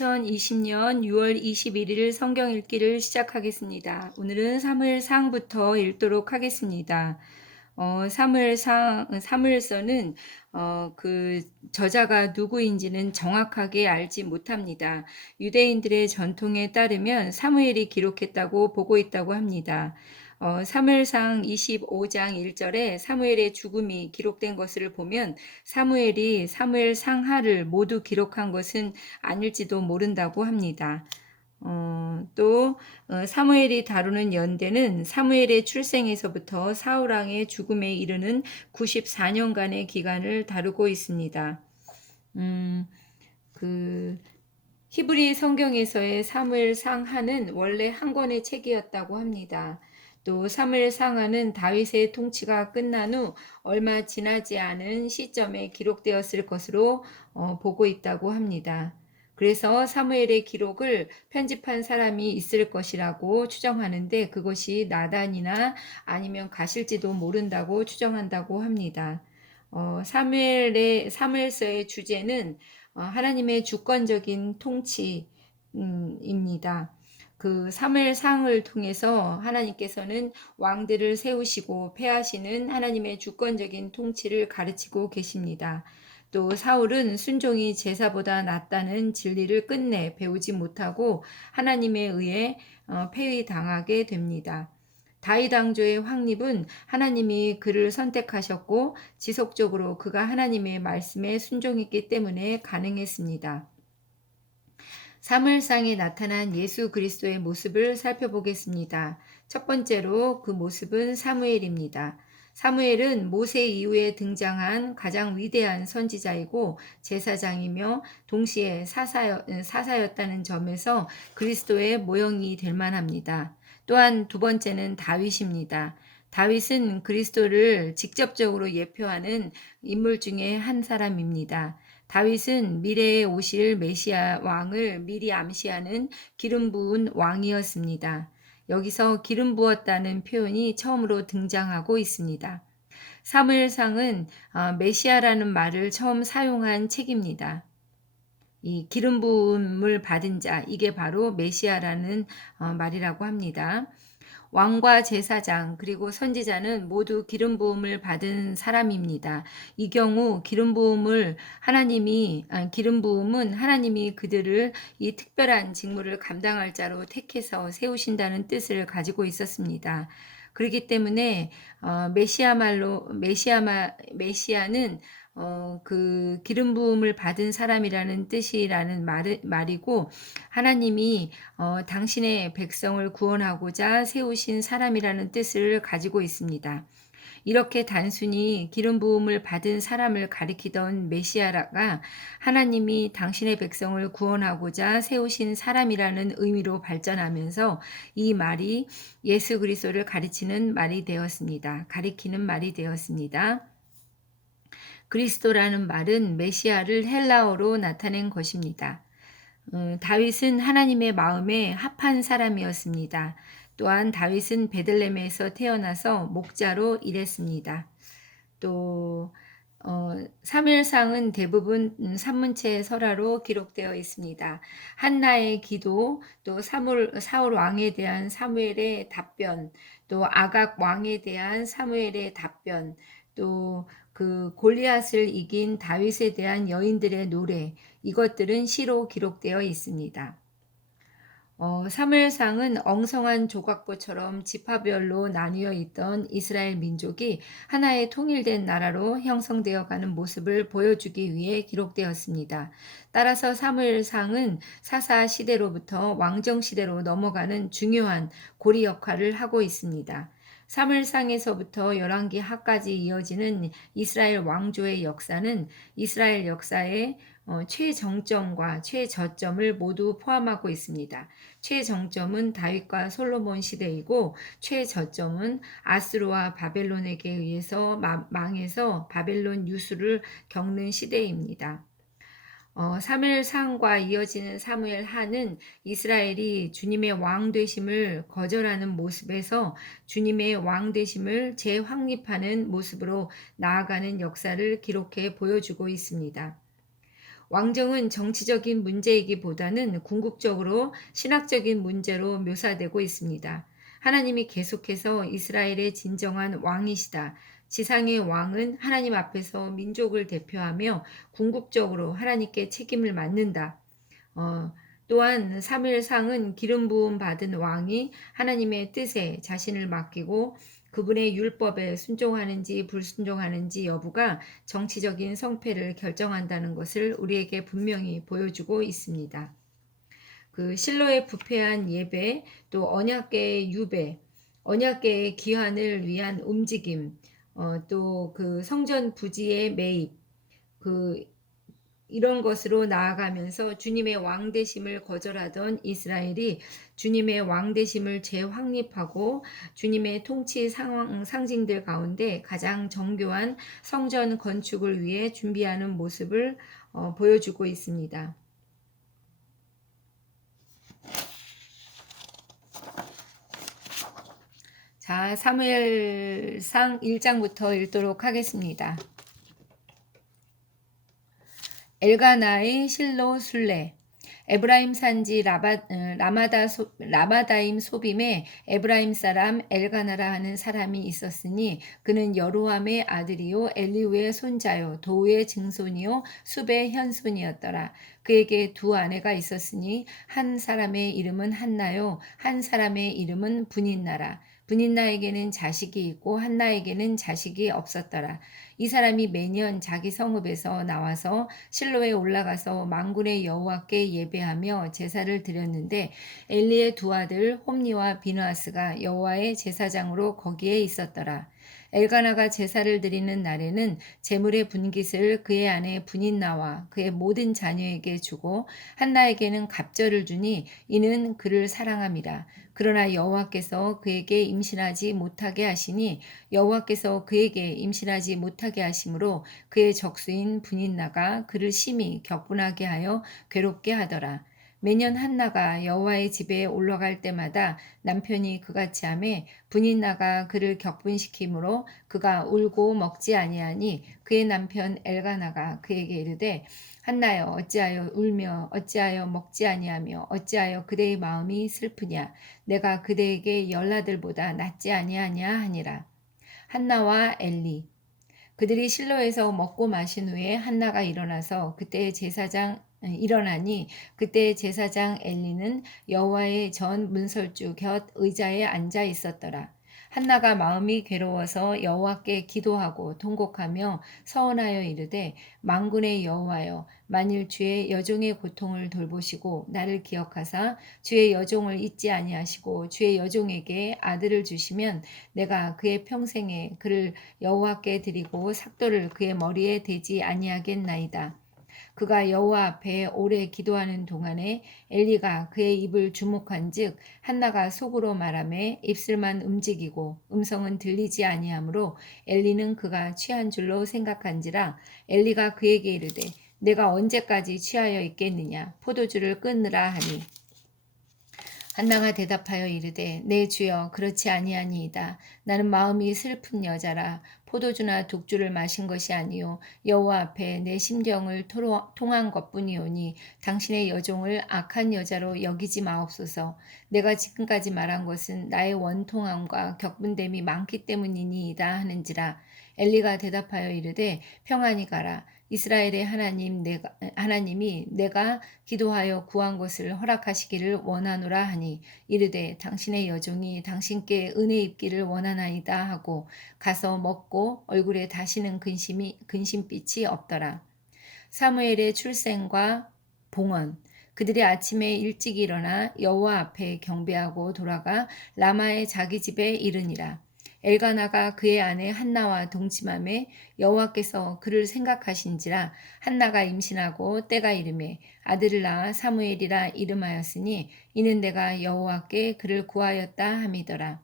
2020년 6월 21일 성경 읽기를 시작하겠습니다. 오늘은 사무엘상부터 읽도록 하겠습니다. 사무엘서는 그 저자가 누구인지는 정확하게 알지 못합니다. 유대인들의 전통에 따르면 사무엘이 기록했다고 보고 있다고 합니다. 사무엘상 25장 1절에 사무엘의 죽음이 기록된 것을 보면 사무엘이 사무엘상하를 모두 기록한 것은 아닐지도 모른다고 합니다. 사무엘이 다루는 연대는 사무엘의 출생에서부터 사울왕의 죽음에 이르는 94년간의 기간을 다루고 있습니다. 히브리 성경에서의 사무엘 상하는 원래 한 권의 책이었다고 합니다. 또 사무엘 상하는 다윗의 통치가 끝난 후 얼마 지나지 않은 시점에 기록되었을 것으로 보고 있다고 합니다. 그래서 사무엘의 기록을 편집한 사람이 있을 것이라고 추정하는데 그것이 나단이나 아니면 가실지도 모른다고 추정한다고 합니다. 사무엘서의 주제는 하나님의 주권적인 통치입니다. 그 사무엘상을 통해서 하나님께서는 왕들을 세우시고 폐하시는 하나님의 주권적인 통치를 가르치고 계십니다. 또 사울은 순종이 제사보다 낫다는 진리를 끝내 배우지 못하고 하나님에 의해 폐위당하게 됩니다. 다윗 왕조의 확립은 하나님이 그를 선택하셨고 지속적으로 그가 하나님의 말씀에 순종했기 때문에 가능했습니다. 사무엘상에 나타난 예수 그리스도의 모습을 살펴보겠습니다. 첫 번째로 그 모습은 사무엘입니다. 사무엘은 모세 이후에 등장한 가장 위대한 선지자이고 제사장이며 동시에 사사였다는 점에서 그리스도의 모형이 될 만합니다. 또한 두 번째는 다윗입니다. 다윗은 그리스도를 직접적으로 예표하는 인물 중에 한 사람입니다. 다윗은 미래에 오실 메시아 왕을 미리 암시하는 기름 부은 왕이었습니다. 여기서 기름 부었다는 표현이 처음으로 등장하고 있습니다. 사무엘상은 메시아라는 말을 처음 사용한 책입니다. 이 기름 부음을 받은 자, 이게 바로 메시아라는 말이라고 합니다. 왕과 제사장 그리고 선지자는 모두 기름 부음을 받은 사람입니다. 이 경우 기름 부음은 하나님이 그들을 이 특별한 직무를 감당할 자로 택해서 세우신다는 뜻을 가지고 있었습니다. 그렇기 때문에 메시아는 그 기름 부음을 받은 사람이라는 뜻이라는 말이고 하나님이 당신의 백성을 구원하고자 세우신 사람이라는 뜻을 가지고 있습니다. 이렇게 단순히 기름 부음을 받은 사람을 가리키던 메시아가 하나님이 당신의 백성을 구원하고자 세우신 사람이라는 의미로 발전하면서 이 말이 예수 그리스도를 가리키는 말이 되었습니다. 그리스도라는 말은 메시아를 헬라어로 나타낸 것입니다. 다윗은 하나님의 마음에 합한 사람이었습니다. 또한 다윗은 베들레헴에서 태어나서 목자로 일했습니다. 또 사무엘상은 대부분 산문체 설화로 기록되어 있습니다. 한나의 기도, 또 사울 왕에 대한 사무엘의 답변, 또 아각 왕에 대한 사무엘의 답변, 또 그 골리앗을 이긴 다윗에 대한 여인들의 노래, 이것들은 시로 기록되어 있습니다. 사무엘상은 엉성한 조각보처럼 지파별로 나뉘어 있던 이스라엘 민족이 하나의 통일된 나라로 형성되어 가는 모습을 보여주기 위해 기록되었습니다. 따라서 사무엘상은 사사 시대로부터 왕정 시대로 넘어가는 중요한 고리 역할을 하고 있습니다. 사무엘상에서부터 열왕기 하까지 이어지는 이스라엘 왕조의 역사는 이스라엘 역사의 최정점과 최저점을 모두 포함하고 있습니다. 최정점은 다윗과 솔로몬 시대이고 최저점은 아수르와 바벨론에게 의해서 망해서 바벨론 유수를 겪는 시대입니다. 사무엘상과 이어지는 사무엘하는 이스라엘이 주님의 왕 되심을 거절하는 모습에서 주님의 왕 되심을 재확립하는 모습으로 나아가는 역사를 기록해 보여주고 있습니다. 왕정은 정치적인 문제이기보다는 궁극적으로 신학적인 문제로 묘사되고 있습니다. 하나님이 계속해서 이스라엘의 진정한 왕이시다. 지상의 왕은 하나님 앞에서 민족을 대표하며 궁극적으로 하나님께 책임을 맡는다. 어, 또한 사무엘상은 기름 부음 받은 왕이 하나님의 뜻에 자신을 맡기고 그분의 율법에 순종하는지 불순종하는지 여부가 정치적인 성패를 결정한다는 것을 우리에게 분명히 보여주고 있습니다. 그 실로의 부패한 예배, 또 언약궤의 유배, 언약궤의 귀환을 위한 움직임, 또 그 성전 부지의 매입, 그 이런 것으로 나아가면서 주님의 왕되심을 거절하던 이스라엘이 주님의 왕되심을 재확립하고 주님의 통치 상징들 가운데 가장 정교한 성전 건축을 위해 준비하는 모습을 보여주고 있습니다. 자, 사무엘상 1장부터 읽도록 하겠습니다. 엘가나의 실로 순례. 에브라임 산지 라마다임 소빔에 에브라임 사람 엘가나라 하는 사람이 있었으니 그는 여로함의 아들이요 엘리우의 손자요 도우의 증손이요 숲의 현손이었더라. 그에게 두 아내가 있었으니 한 사람의 이름은 한나요 한 사람의 이름은 분인나라. 분인나에게는 자식이 있고 한나에게는 자식이 없었더라. 이 사람이 매년 자기 성읍에서 나와서 실로에 올라가서 만군의 여호와께 예배하며 제사를 드렸는데 엘리의 두 아들 홈니와 비느하스가 여호와의 제사장으로 거기에 있었더라. 엘가나가 제사를 드리는 날에는 제물의 분깃을 그의 아내 분인나와 그의 모든 자녀에게 주고 한나에게는 갑절을 주니 이는 그를 사랑함이라. 그러나 여호와께서 그에게 임신하지 못하게 하시니 여호와께서 그에게 임신하지 못하게 하심으로 그의 적수인 분인나가 그를 심히 격분하게 하여 괴롭게 하더라. 매년 한나가 여호와의 집에 올라갈 때마다 남편이 그같이 하매 분인나가 그를 격분시키므로 그가 울고 먹지 아니하니 그의 남편 엘가나가 그에게 이르되 한나여 어찌하여 울며 어찌하여 먹지 아니하며 어찌하여 그대의 마음이 슬프냐 내가 그대에게 열나들보다 낫지 아니하냐 하니라. 한나와 엘리. 그들이 실로에서 먹고 마신 후에 한나가 일어나니 그때 제사장 엘리는 여호와의 전 문설주 곁 의자에 앉아 있었더라. 한나가 마음이 괴로워서 여호와께 기도하고 통곡하며 서원하여 이르되 만군의 여호와여 만일 주의 여종의 고통을 돌보시고 나를 기억하사 주의 여종을 잊지 아니하시고 주의 여종에게 아들을 주시면 내가 그의 평생에 그를 여호와께 드리고 삭도를 그의 머리에 대지 아니하겠나이다. 그가 여호와 앞에 오래 기도하는 동안에 엘리가 그의 입을 주목한즉 한나가 속으로 말하매 입술만 움직이고 음성은 들리지 아니하므로 엘리는 그가 취한 줄로 생각한지라. 엘리가 그에게 이르되 내가 언제까지 취하여 있겠느냐 포도주를 끊으라 하니 한나가 대답하여 이르되 내 주여 그렇지 아니하니이다. 나는 마음이 슬픈 여자라 포도주나 독주를 마신 것이 아니요 여호와 앞에 내 심정을 통한 것뿐이오니 당신의 여종을 악한 여자로 여기지 마옵소서. 내가 지금까지 말한 것은 나의 원통함과 격분됨이 많기 때문이니이다 하는지라. 엘리가 대답하여 이르되 평안히 가라. 이스라엘의 하나님이 내가 기도하여 구한 것을 허락하시기를 원하노라 하니 이르되 당신의 여종이 당신께 은혜 입기를 원하나이다 하고 가서 먹고 얼굴에 다시는 근심빛이 없더라. 사무엘의 출생과 봉헌. 그들이 아침에 일찍 일어나 여호와 앞에 경배하고 돌아가 라마의 자기 집에 이르니라. 엘가나가 그의 아내 한나와 동침함에 여호와께서 그를 생각하신지라. 한나가 임신하고 때가 이르매 아들을 낳아 사무엘이라 이름하였으니 이는 내가 여호와께 그를 구하였다 함이더라.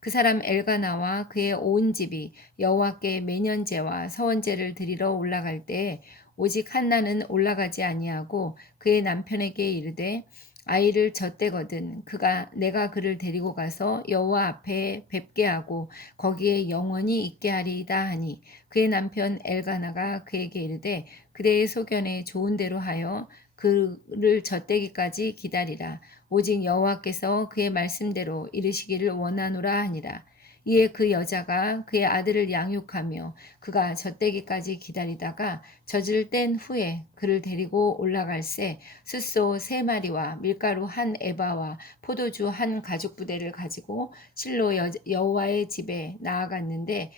그 사람 엘가나와 그의 온 집이 여호와께 매년제와 서원제를 드리러 올라갈 때에 오직 한나는 올라가지 아니하고 그의 남편에게 이르되 아이를 젖대거든 그가 내가 그를 데리고 가서 여호와 앞에 뵙게 하고 거기에 영원히 있게 하리이다 하니 그의 남편 엘가나가 그에게 이르되 그대의 소견에 좋은 대로 하여 그를 젖대기까지 기다리라. 오직 여호와께서 그의 말씀대로 이르시기를 원하노라 하니라. 이에 그 여자가 그의 아들을 양육하며 그가 젖대기까지 기다리다가 젖을 뗀 후에 그를 데리고 올라갈새 숫소 3마리와 밀가루 1에바와 포도주 1가죽부대를 가지고 실로 여호와의 집에 나아갔는데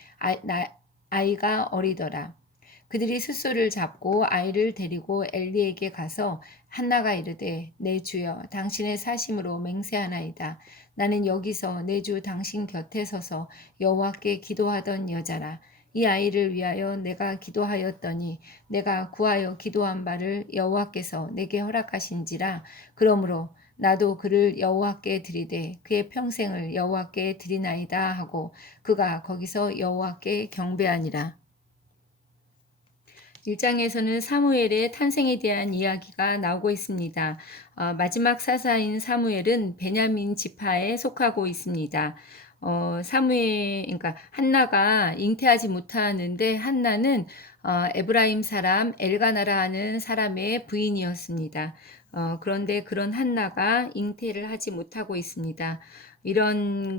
아이가 어리더라. 그들이 숫소를 잡고 아이를 데리고 엘리에게 가서 한나가 이르되 내 주여 당신의 사심으로 맹세하나이다. 나는 여기서 내 주 당신 곁에 서서 여호와께 기도하던 여자라. 이 아이를 위하여 내가 기도하였더니 내가 구하여 기도한 바를 여호와께서 내게 허락하신지라. 그러므로 나도 그를 여호와께 드리되 그의 평생을 여호와께 드리나이다 하고 그가 거기서 여호와께 경배하니라. 1장에서는 사무엘의 탄생에 대한 이야기가 나오고 있습니다. 마지막 사사인 사무엘은 베냐민 지파에 속하고 있습니다. 그러니까 한나가 잉태하지 못하는데 한나는 에브라임 사람 엘가나라 하는 사람의 부인이었습니다. 그런데 그런 한나가 잉태를 하지 못하고 있습니다.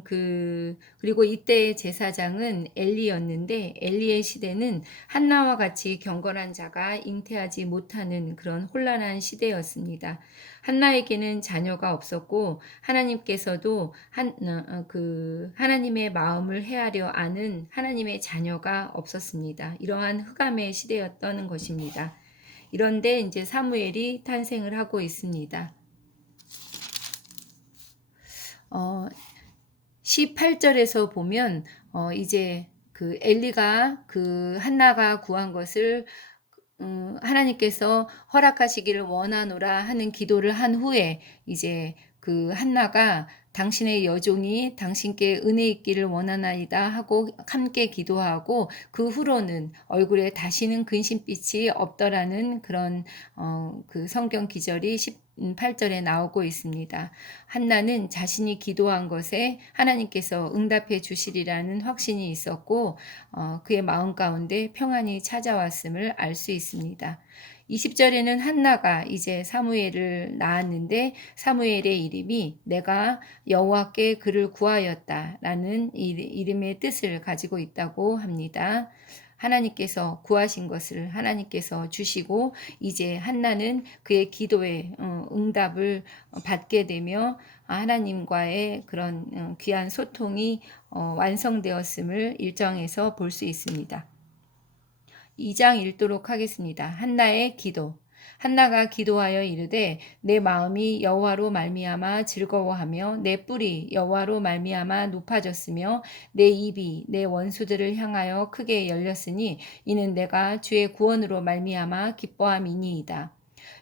그리고 이때의 제사장은 엘리였는데 엘리의 시대는 한나와 같이 경건한 자가 잉태하지 못하는 그런 혼란한 시대였습니다. 한나에게는 자녀가 없었고 하나님께서도 하나님의 마음을 헤아려 아는 하나님의 자녀가 없었습니다. 이러한 흑암의 시대였던 것입니다. 이런데 이제 사무엘이 탄생을 하고 있습니다. 18절에서 보면 이제 그 엘리가 그 한나가 구한 것을 하나님께서 허락하시기를 원하노라 하는 기도를 한 후에 이제 그 한나가 당신의 여종이 당신께 은혜 있기를 원하나이다 하고 함께 기도하고 그 후로는 얼굴에 다시는 근심빛이 없더라는 그런 그 성경 기절이 18절에 나오고 있습니다. 한나는 자신이 기도한 것에 하나님께서 응답해 주시리라는 확신이 있었고 그의 마음 가운데 평안이 찾아왔음을 알 수 있습니다. 20절에는 한나가 이제 사무엘을 낳았는데 사무엘의 이름이 내가 여호와께 그를 구하였다라는 이름의 뜻을 가지고 있다고 합니다. 하나님께서 구하신 것을 하나님께서 주시고 이제 한나는 그의 기도에 응답을 받게 되며 하나님과의 그런 귀한 소통이 완성되었음을 1장에서 볼 수 있습니다. 2장 읽도록 하겠습니다. 한나의 기도. 한나가 기도하여 이르되 내 마음이 여호와로 말미암아 즐거워하며 내 뿔이 여호와로 말미암아 높아졌으며 내 입이 내 원수들을 향하여 크게 열렸으니 이는 내가 주의 구원으로 말미암아 기뻐함이니이다.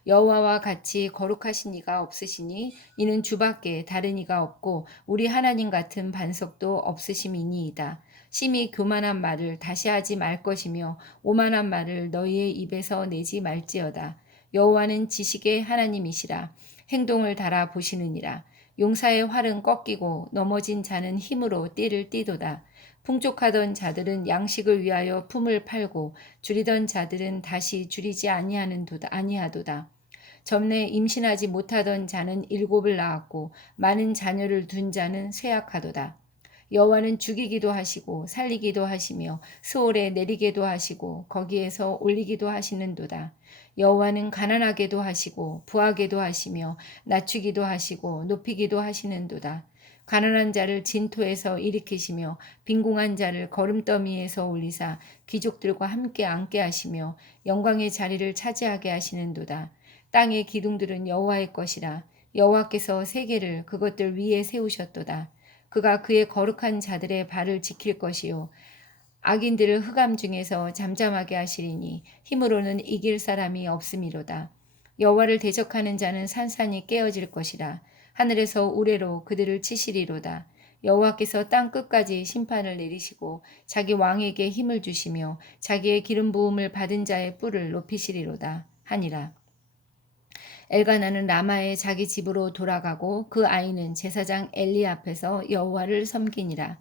여호와와 같이 거룩하신 이가 없으시니 이는 주밖에 다른 이가 없고 우리 하나님 같은 반석도 없으심이니이다. 심히 교만한 말을 다시 하지 말 것이며 오만한 말을 너희의 입에서 내지 말지어다. 여호와는 지식의 하나님이시라. 행동을 달아 보시느니라. 용사의 활은 꺾이고 넘어진 자는 힘으로 띠를 띠도다. 풍족하던 자들은 양식을 위하여 품을 팔고 줄이던 자들은 다시 줄이지 아니하도다. 전에 임신하지 못하던 자는 7을 낳았고 많은 자녀를 둔 자는 쇠약하도다. 여호와는 죽이기도 하시고 살리기도 하시며 스올에 내리게도 하시고 거기에서 올리기도 하시는도다. 여호와는 가난하게도 하시고 부하게도 하시며 낮추기도 하시고 높이기도 하시는도다. 가난한 자를 진토에서 일으키시며 빈궁한 자를 거름더미에서 올리사 귀족들과 함께 앉게 하시며 영광의 자리를 차지하게 하시는도다. 땅의 기둥들은 여호와의 것이라. 여호와께서 세계를 그것들 위에 세우셨도다. 그가 그의 거룩한 자들의 발을 지킬 것이요 악인들을 흑암 중에서 잠잠하게 하시리니 힘으로는 이길 사람이 없음이로다. 여호와를 대적하는 자는 산산이 깨어질 것이라. 하늘에서 우레로 그들을 치시리로다. 여호와께서 땅 끝까지 심판을 내리시고 자기 왕에게 힘을 주시며 자기의 기름 부음을 받은 자의 뿔을 높이시리로다 하니라. 엘가나는 라마의 자기 집으로 돌아가고 그 아이는 제사장 엘리 앞에서 여호와를 섬기니라.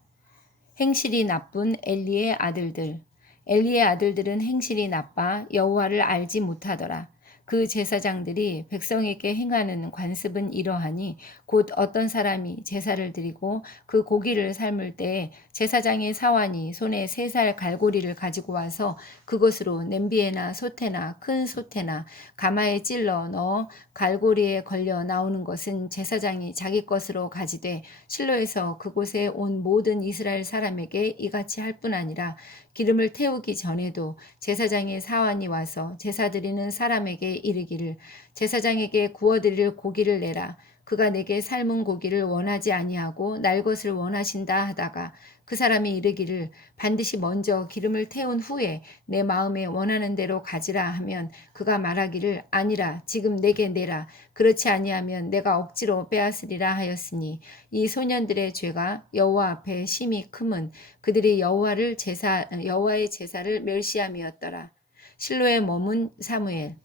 행실이 나쁜 엘리의 아들들. 엘리의 아들들은 행실이 나빠 여호와를 알지 못하더라. 그 제사장들이 백성에게 행하는 관습은 이러하니 곧 어떤 사람이 제사를 드리고 그 고기를 삶을 때에 제사장의 사환이 손에 3살 갈고리를 가지고 와서 그것으로 냄비에나 솥에나 큰 솥에나 가마에 찔러 넣어 갈고리에 걸려 나오는 것은 제사장이 자기 것으로 가지되 실로에서 그곳에 온 모든 이스라엘 사람에게 이같이 할 뿐 아니라 기름을 태우기 전에도 제사장의 사환이 와서 제사 드리는 사람에게 이르기를 제사장에게 구워드릴 고기를 내라. 그가 내게 삶은 고기를 원하지 아니하고 날 것을 원하신다 하다가 그 사람이 이르기를 반드시 먼저 기름을 태운 후에 내 마음에 원하는 대로 가지라 하면 그가 말하기를 아니라 지금 내게 내라. 그렇지 아니하면 내가 억지로 빼앗으리라 하였으니 이 소년들의 죄가 여호와 앞에 심히 크면 그들이 여호와의 제사를 멸시함이었더라. 실로에 머문 사무엘.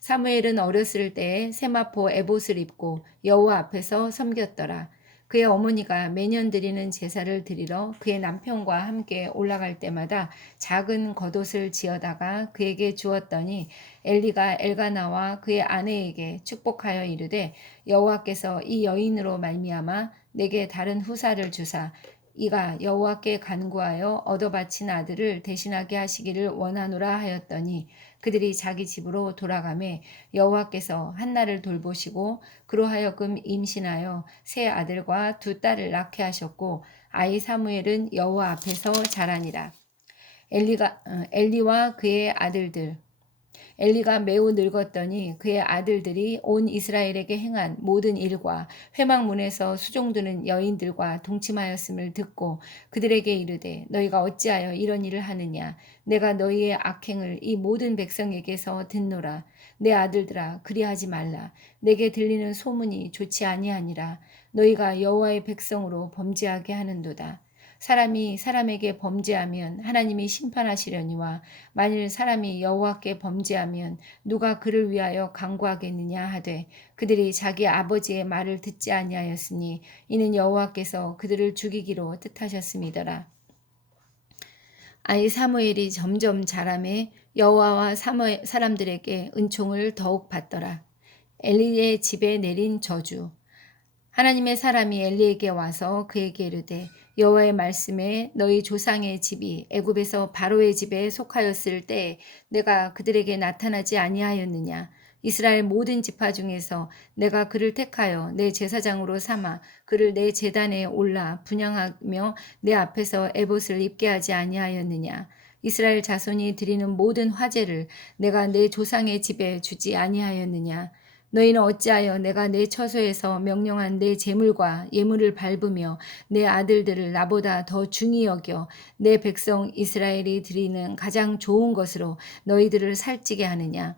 사무엘은 어렸을 때에 세마포 에봇을 입고 여호와 앞에서 섬겼더라. 그의 어머니가 매년 드리는 제사를 드리러 그의 남편과 함께 올라갈 때마다 작은 겉옷을 지어다가 그에게 주었더니 엘리가 엘가나와 그의 아내에게 축복하여 이르되 여호와께서 이 여인으로 말미암아 내게 다른 후사를 주사 이가 여호와께 간구하여 얻어 바친 아들을 대신하게 하시기를 원하노라 하였더니 그들이 자기 집으로 돌아가매 여호와께서 한나를 돌보시고 그로 하여금 임신하여 3 아들과 2 딸을 낳게 하셨고 아이 사무엘은 여호와 앞에서 자라니라. 엘리와 그의 아들들. 엘리가 매우 늙었더니 그의 아들들이 온 이스라엘에게 행한 모든 일과 회막문에서 수종드는 여인들과 동침하였음을 듣고 그들에게 이르되 너희가 어찌하여 이런 일을 하느냐 내가 너희의 악행을 이 모든 백성에게서 듣노라. 내 아들들아 그리하지 말라. 내게 들리는 소문이 좋지 아니하니라. 너희가 여호와의 백성으로 범죄하게 하는도다. 사람이 사람에게 범죄하면 하나님이 심판하시려니와 만일 사람이 여호와께 범죄하면 누가 그를 위하여 간구하겠느냐 하되 그들이 자기 아버지의 말을 듣지 아니하였으니 이는 여호와께서 그들을 죽이기로 뜻하셨음이더라. 아이 사무엘이 점점 자라매 여호와와 사람들에게 은총을 더욱 받더라. 엘리의 집에 내린 저주. 하나님의 사람이 엘리에게 와서 그에게 이르되 여호와의 말씀에 너희 조상의 집이 애굽에서 바로의 집에 속하였을 때 내가 그들에게 나타나지 아니하였느냐. 이스라엘 모든 지파 중에서 내가 그를 택하여 내 제사장으로 삼아 그를 내 제단에 올라 분향하며 내 앞에서 에봇을 입게 하지 아니하였느냐. 이스라엘 자손이 드리는 모든 화제를 내가 내 조상의 집에 주지 아니하였느냐. 너희는 어찌하여 내가 내 처소에서 명령한 내 제물과 예물을 밟으며 내 아들들을 나보다 더 중히 여겨 내 백성 이스라엘이 드리는 가장 좋은 것으로 너희들을 살찌게 하느냐.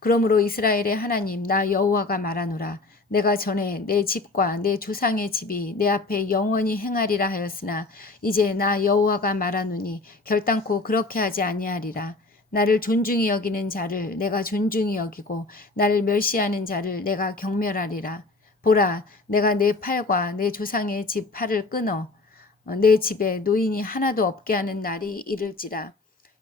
그러므로 이스라엘의 하나님 나 여호와가 말하노라. 내가 전에 내 집과 내 조상의 집이 내 앞에 영원히 행하리라 하였으나 이제 나 여호와가 말하노니 결단코 그렇게 하지 아니하리라. 나를 존중히 여기는 자를 내가 존중히 여기고 나를 멸시하는 자를 내가 경멸하리라. 보라, 내가 내 팔과 내 조상의 집 팔을 끊어 내 집에 노인이 하나도 없게 하는 날이 이를지라.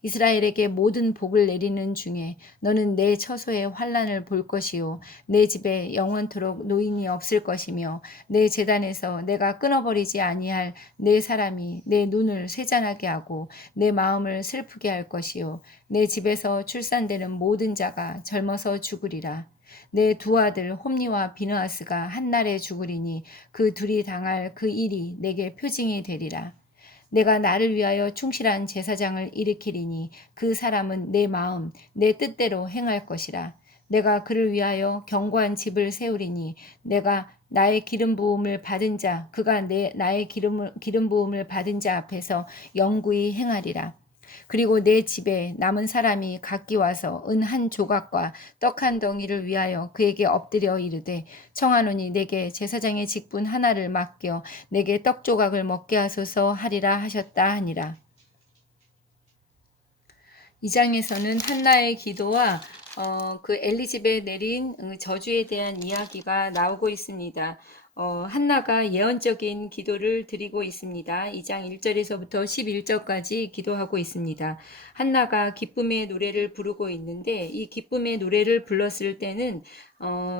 이스라엘에게 모든 복을 내리는 중에 너는 내 처소에 환난을 볼 것이요 내 집에 영원토록 노인이 없을 것이며 내 제단에서 내가 끊어버리지 아니할 내 사람이 내 눈을 쇠잔하게 하고 내 마음을 슬프게 할 것이요 내 집에서 출산되는 모든 자가 젊어서 죽으리라. 내 2 아들 홈니와 비느하스가 한날에 죽으리니 그 둘이 당할 그 일이 내게 표징이 되리라. 내가 나를 위하여 충실한 제사장을 일으키리니 그 사람은 내 마음, 내 뜻대로 행할 것이라. 내가 그를 위하여 견고한 집을 세우리니 내가 나의 기름 부음을 받은 자, 그가 나의 기름 부음을 받은 자 앞에서 영구히 행하리라. 그리고 내 집에 남은 사람이 각기 와서 은 1조각과 떡 1덩이를 위하여 그에게 엎드려 이르되 청하노니 내게 제사장의 직분 하나를 맡겨 내게 떡 조각을 먹게 하소서 하리라 하셨다 하니라. 이 장에서는 한나의 기도와 그 엘리 집에 내린 저주에 대한 이야기가 나오고 있습니다. 한나가 예언적인 기도를 드리고 있습니다. 2장 1절에서부터 11절까지 기도하고 있습니다. 한나가 기쁨의 노래를 부르고 있는데 이 기쁨의 노래를 불렀을 때는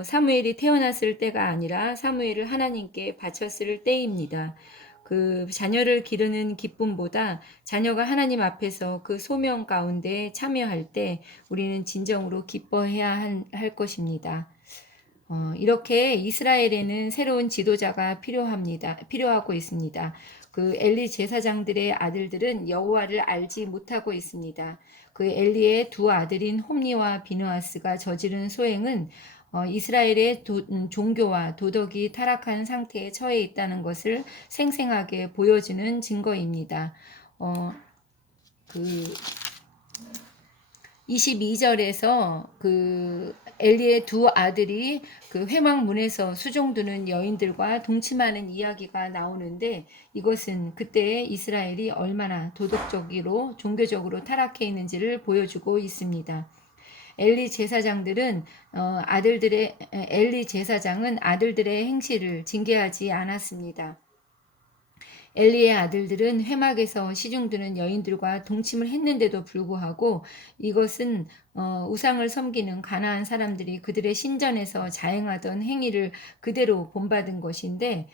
사무엘이 태어났을 때가 아니라 사무엘을 하나님께 바쳤을 때입니다. 그 자녀를 기르는 기쁨보다 자녀가 하나님 앞에서 그 소명 가운데 참여할 때 우리는 진정으로 기뻐해야 할 것입니다. 이렇게 이스라엘에는 새로운 지도자가 필요하고 있습니다. 그 엘리 제사장들의 아들들은 여호와를 알지 못하고 있습니다. 그 엘리의 두 아들인 홈니와 비느하스가 저지른 소행은 이스라엘의 종교와 도덕이 타락한 상태에 처해 있다는 것을 생생하게 보여주는 증거입니다. 그 22절에서 그 엘리의 두 아들이 그 회막문에서 수종드는 여인들과 동침하는 이야기가 나오는데 이것은 그때의 이스라엘이 얼마나 도덕적으로 종교적으로 타락해 있는지를 보여주고 있습니다. 엘리 제사장은 아들들의 행실을 징계하지 않았습니다. 엘리의 아들들은 회막에서 시중드는 여인들과 동침을 했는데도 불구하고 이것은 우상을 섬기는 가나안 사람들이 그들의 신전에서 자행하던 행위를 그대로 본받은 것인데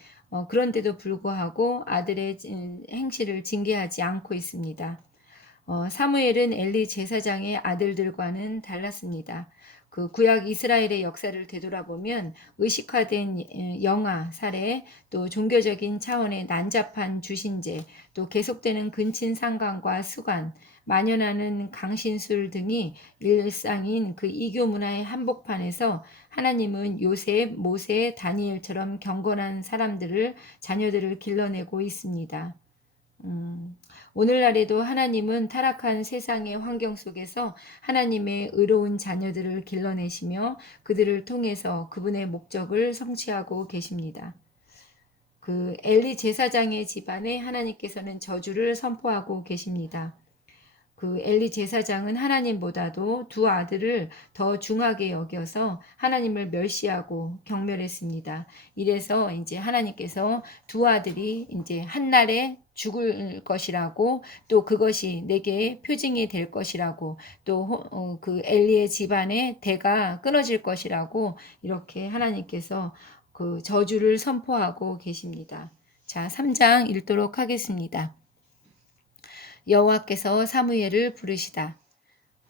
그런데도 불구하고 아들의 행실을 징계하지 않고 있습니다. 사무엘은 엘리 제사장의 아들들과는 달랐습니다. 그 구약 이스라엘의 역사를 되돌아보면 의식화된 영아, 살해, 또 종교적인 차원의 난잡한 주신제, 또 계속되는 근친 상간과 수관, 만연하는 강신술 등이 일상인 그 이교 문화의 한복판에서 하나님은 요셉, 모세, 다니엘처럼 경건한 자녀들을 길러내고 있습니다. 오늘날에도 하나님은 타락한 세상의 환경 속에서 하나님의 의로운 자녀들을 길러내시며 그들을 통해서 그분의 목적을 성취하고 계십니다. 그 엘리 제사장의 집안에 하나님께서는 저주를 선포하고 계십니다. 그 엘리 제사장은 하나님보다도 두 아들을 더 중하게 여겨서 하나님을 멸시하고 경멸했습니다. 이래서 이제 하나님께서 두 아들이 이제 한날에 죽을 것이라고 또 그것이 내게 표징이 될 것이라고 또 그 엘리의 집안의 대가 끊어질 것이라고 이렇게 하나님께서 그 저주를 선포하고 계십니다. 자, 3장 읽도록 하겠습니다. 여호와께서 사무엘을 부르시다.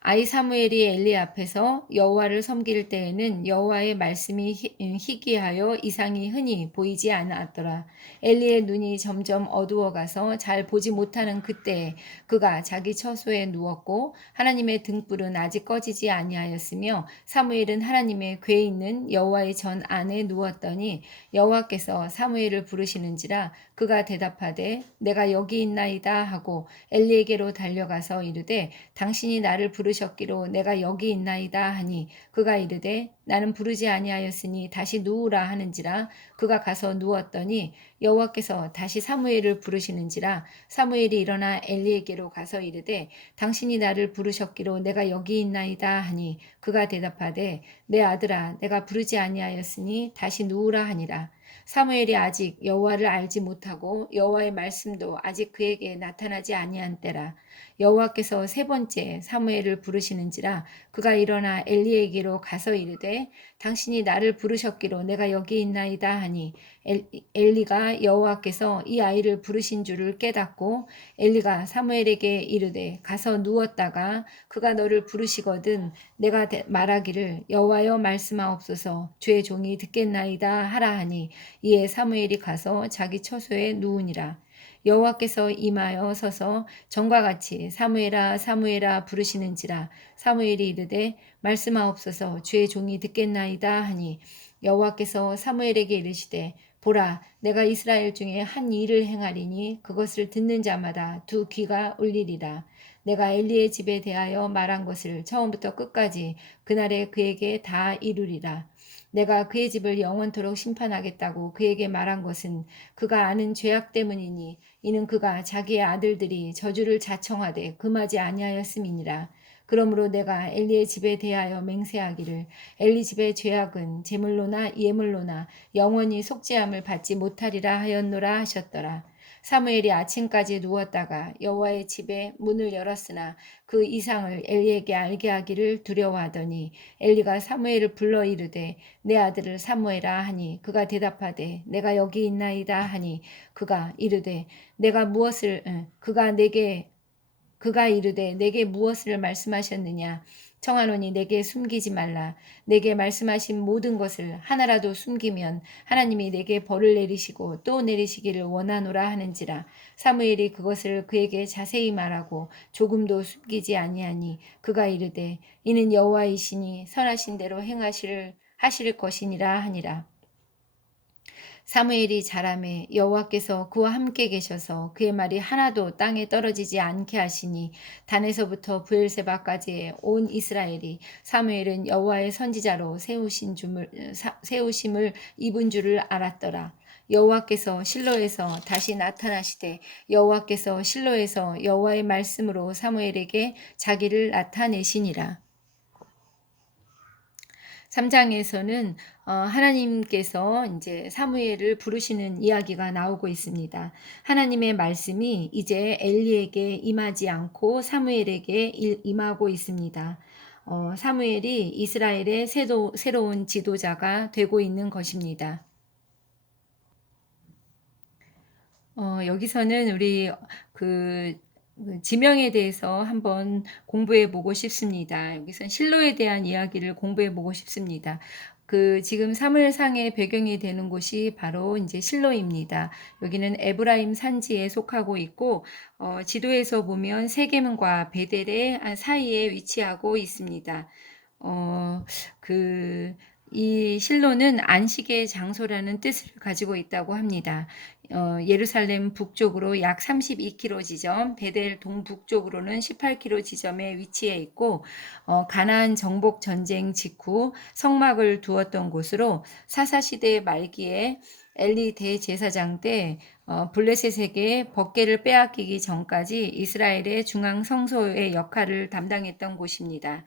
아이 사무엘이 엘리 앞에서 여호와를 섬길 때에는 여호와의 말씀이 희귀하여 이상이 흔히 보이지 않았더라. 엘리의 눈이 점점 어두워가서 잘 보지 못하는 그때에 그가 자기 처소에 누웠고 하나님의 등불은 아직 꺼지지 아니하였으며 사무엘은 하나님의 궤 있는 여호와의 전 안에 누웠더니 여호와께서 사무엘을 부르시는지라 그가 대답하되 내가 여기 있나이다 하고 엘리에게로 달려가서 이르되 당신이 나를 부르셨기로 내가 여기 있나이다 하니 그가 이르되 나는 부르지 아니하였으니 다시 누우라 하는지라 그가 가서 누웠더니 여호와께서 다시 사무엘을 부르시는지라 사무엘이 일어나 엘리에게로 가서 이르되 당신이 나를 부르셨기로 내가 여기 있나이다 하니 그가 대답하되 내 아들아 내가 부르지 아니하였으니 다시 누우라 하니라. 사무엘이 아직 여호와를 알지 못하고 여호와의 말씀도 아직 그에게 나타나지 아니한 때라. 여호와께서 세 번째 사무엘을 부르시는지라 그가 일어나 엘리에게로 가서 이르되 당신이 나를 부르셨기로 내가 여기 있나이다 하니 엘리가 여호와께서 이 아이를 부르신 줄을 깨닫고 엘리가 사무엘에게 이르되 가서 누웠다가 그가 너를 부르시거든 내가 말하기를 여호와여 말씀하옵소서 주의 종이 듣겠나이다 하라 하니 이에 사무엘이 가서 자기 처소에 누우니라. 여호와께서 임하여 서서 전과 같이 사무엘아 사무엘아 부르시는지라 사무엘이 이르되 말씀하옵소서 주의 종이 듣겠나이다 하니 여호와께서 사무엘에게 이르시되 보라 내가 이스라엘 중에 한 일을 행하리니 그것을 듣는 자마다 두 귀가 울리리라. 내가 엘리의 집에 대하여 말한 것을 처음부터 끝까지 그날에 그에게 다 이루리라. 내가 그의 집을 영원토록 심판하겠다고 그에게 말한 것은 그가 아는 죄악 때문이니 이는 그가 자기의 아들들이 저주를 자청하되 금하지 아니하였음이니라. 그러므로 내가 엘리의 집에 대하여 맹세하기를 엘리 집의 죄악은 제물로나 예물로나 영원히 속죄함을 받지 못하리라 하였노라 하셨더라. 사무엘이 아침까지 누웠다가 여호와의 집에 문을 열었으나 그 이상을 엘리에게 알게 하기를 두려워하더니 엘리가 사무엘을 불러 이르되 내 아들을 사무엘아 하니 그가 대답하되 내가 여기 있나이다 하니 그가 이르되 그가 이르되 내게 무엇을 말씀하셨느냐 청하노니 내게 숨기지 말라. 내게 말씀하신 모든 것을 하나라도 숨기면 하나님이 내게 벌을 내리시고 또 내리시기를 원하노라 하는지라. 사무엘이 그것을 그에게 자세히 말하고 조금도 숨기지 아니하니 그가 이르되 이는 여호와이시니 선하신 대로 하실 것이니라 하니라. 사무엘이 자라매 여호와께서 그와 함께 계셔서 그의 말이 하나도 땅에 떨어지지 않게 하시니 단에서부터 브엘세바까지의 온 이스라엘이 사무엘은 여호와의 선지자로 세우심을 입은 줄을 알았더라. 여호와께서 실로에서 다시 나타나시되 여호와께서 실로에서 여호와의 말씀으로 사무엘에게 자기를 나타내시니라. 3장에서는 하나님께서 이제 사무엘을 부르시는 이야기가 나오고 있습니다. 하나님의 말씀이 이제 엘리에게 임하지 않고 사무엘에게 임하고 있습니다. 사무엘이 이스라엘의 새로운 지도자가 되고 있는 것입니다. 여기서는 우리 그 지명에 대해서 한번 공부해 보고 싶습니다. 여기선 실로에 대한 이야기를 공부해 보고 싶습니다. 지금 사무엘상의 배경이 되는 곳이 바로 이제 실로입니다. 여기는 에브라임 산지에 속하고 있고, 지도에서 보면 세겜과 베델의 사이에 위치하고 있습니다. 이 실로는 안식의 장소라는 뜻을 가지고 있다고 합니다. 예루살렘 북쪽으로 약 32km 지점, 베델 동북쪽으로는 18km 지점에 위치해 있고 가나안 정복 전쟁 직후 성막을 두었던 곳으로 사사시대 말기에 엘리 대제사장 때 블레셋에게 법궤를 빼앗기기 전까지 이스라엘의 중앙 성소의 역할을 담당했던 곳입니다.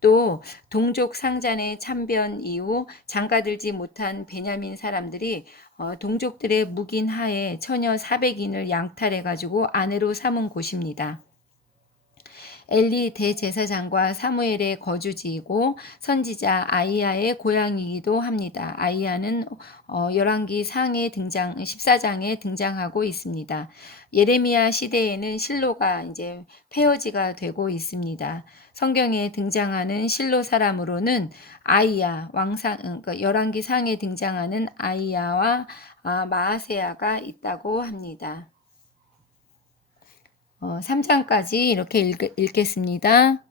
또 동족 상잔의 참변 이후 장가들지 못한 베냐민 사람들이 동족들의 묵인 하에 처녀 400인을 양탈해 가지고 아내로 삼은 곳입니다. 엘리 대제사장과 사무엘의 거주지이고 선지자 아이야의 고향이기도 합니다. 아이야는 열왕기 14장에 등장하고 있습니다. 예레미야 시대에는 실로가 이제 폐허지가 되고 있습니다. 성경에 등장하는 실로 사람으로는 아이야 그러니까 열왕기 상에 등장하는 아이야와 마아세야가 있다고 합니다. 3장까지 이렇게 읽겠습니다.